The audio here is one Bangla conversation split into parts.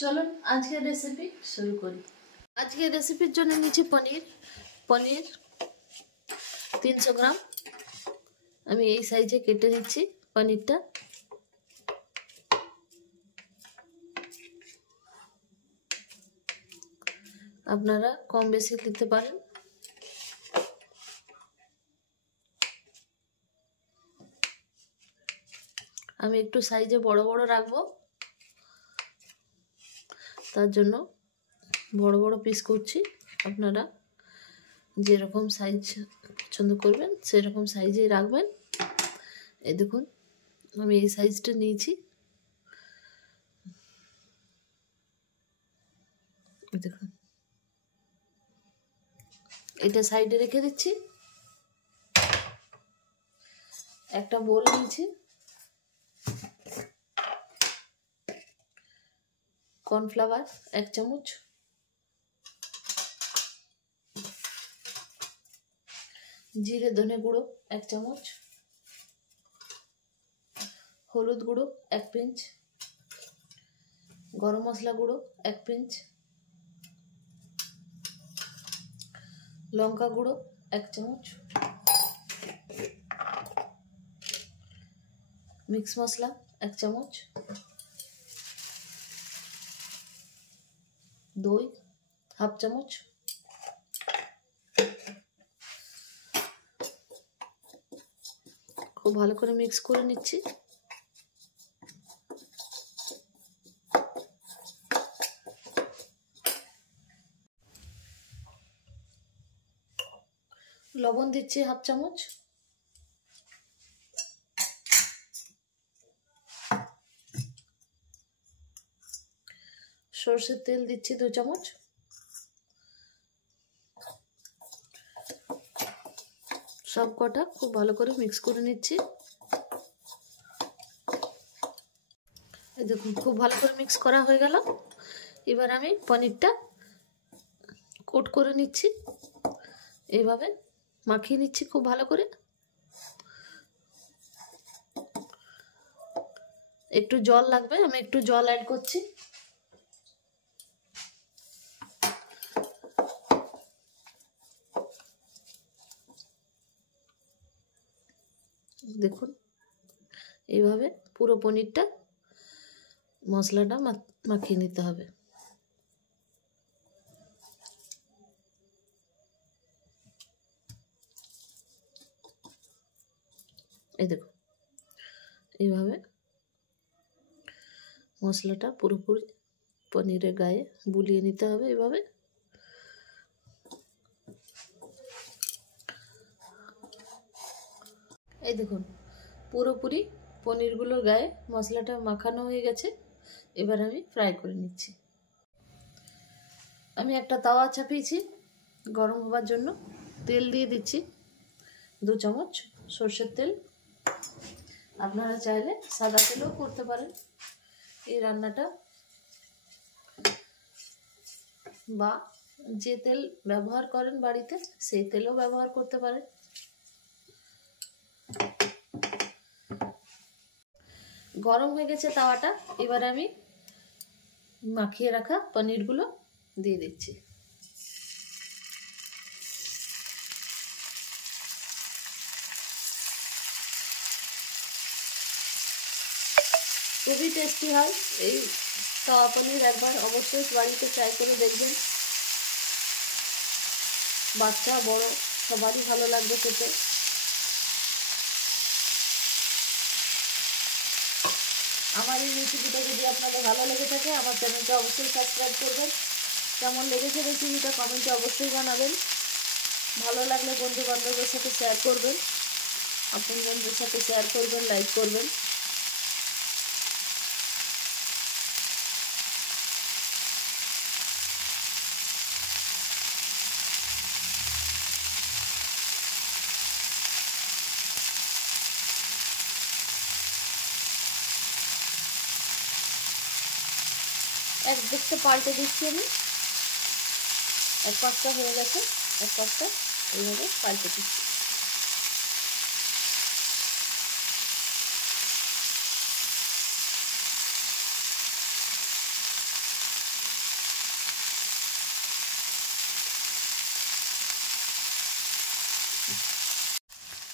চলুন আজকের রেসিপি শুরু করি। আজকের রেসিপির জন্য নিয়েছি পনির 300 গ্রাম। আমি এই সাইজে কেটে নিচ্ছি পনিরটা। আপনারা কম বেশি নিতে পারেন। আমি একটু সাইজে বড় বড় রাখবো, তার জন্য বড় বড় পিস করছি। আপনারা যেরকম সাইজ পছন্দ করবেন সেরকম সাইজেই রাখবেন। এই দেখুন আমি এই সাইজটা নিয়েছি। দেখুন এটা সাইডে রেখে দিচ্ছি। একটা বোল নিয়েছি, কর্নফ্লাওয়ার 1 চামচ, জিরে ধনে গুঁড়ো 1 চামচ, হলুদ গুঁড়ো 1 পিঞ্চ, গরম মশলা গুঁড়ো 1 পিঞ্চ, লঙ্কা গুঁড়ো 1 চামচ, মিক্স মশলা 1 চামচ, দই 1/2 চামচ, খুব ভালো করে মিক্স করে নিচ্ছি। লবণ দিচ্ছি 1/2 চামচ, সরষের তেল দিচ্ছি 2 চামচ, সব কটা খুব ভালো করে মিক্স করে নিচ্ছি। এই দেখুন খুব ভালো করে মিক্স করা হয়ে গেল। এবার আমি পনিরটা কোট করে নিচ্ছি, এইভাবে মাখিয়ে নিচ্ছি খুব ভালো করে। একটু জল লাগবে, আমি একটু জল অ্যাড করছি। দেখুন এইভাবে পুরো পনিরটা মশলাটা মাখিয়ে নিতে হবে। এই দেখুন এইভাবে মশলাটা পুরোপুরি পনিরের গায়ে বুলিয়ে নিতে হবে। এইভাবে এই দেখুন পুরোপুরি পনিরগুলোর গায়ে মশলাটা মাখানো হয়ে গেছে। এবার আমি ফ্রাই করে নিচ্ছি। আমি একটা তাওয়া চাপিয়েছি গরম হবার জন্য। তেল দিয়ে দিচ্ছি 2 চামচ সরষের তেল। আপনারা চাইলে সাদা তেলও করতে পারেন এই রান্নাটা, বা যে তেল ব্যবহার করেন বাড়িতে সেই তেলও ব্যবহার করতে পারেন। গরম হয়ে গেছে তাওয়াটা। এবার আমি মাখিয়ে রাখা পনিরগুলো দিয়ে দিচ্ছি। খুবই টেস্টি হয় এই তাওয়া পনির। একবার অবশ্যই বাড়িতে ট্রাই করে দেখবেন। বাচ্চা বড় সবারই ভালো লাগবে খেতে। আমার এই রেসিপিটা যদি আপনাদের ভালো লেগে থাকে আমার চ্যানেলটা অবশ্যই সাবস্ক্রাইব করবেন। কেমন লেগেছে রেসিপিটা কমেন্টে অবশ্যই জানাবেন। ভালো লাগলে বন্ধু বান্ধবদের সাথে শেয়ার করবেন, আপনজনদের সাথে শেয়ার করবেন, লাইক করবেন। এক দিকটা পাল্টে দিচ্ছি আমি। এক পাশটা হয়ে গেছে, এক পাশটা এইভাবে পাল্টে দিচ্ছি।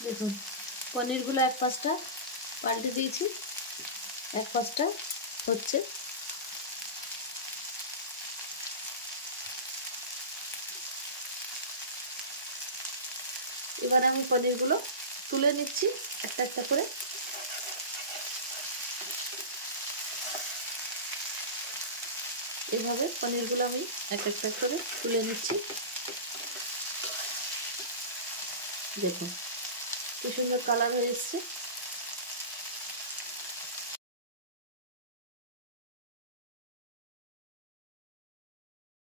দেখুন পনিরগুলো এক পাশটা পাল্টে দিয়েছি, এক পাশটা হচ্ছে। এবার আমি পনিরগুলো তুলে নিচ্ছি একটা একটা করে। এইভাবে পনিরগুলো আমি এক একটা করে তুলে নিচ্ছি। দেখুন কি সুন্দর কালার হয়ে এসছে।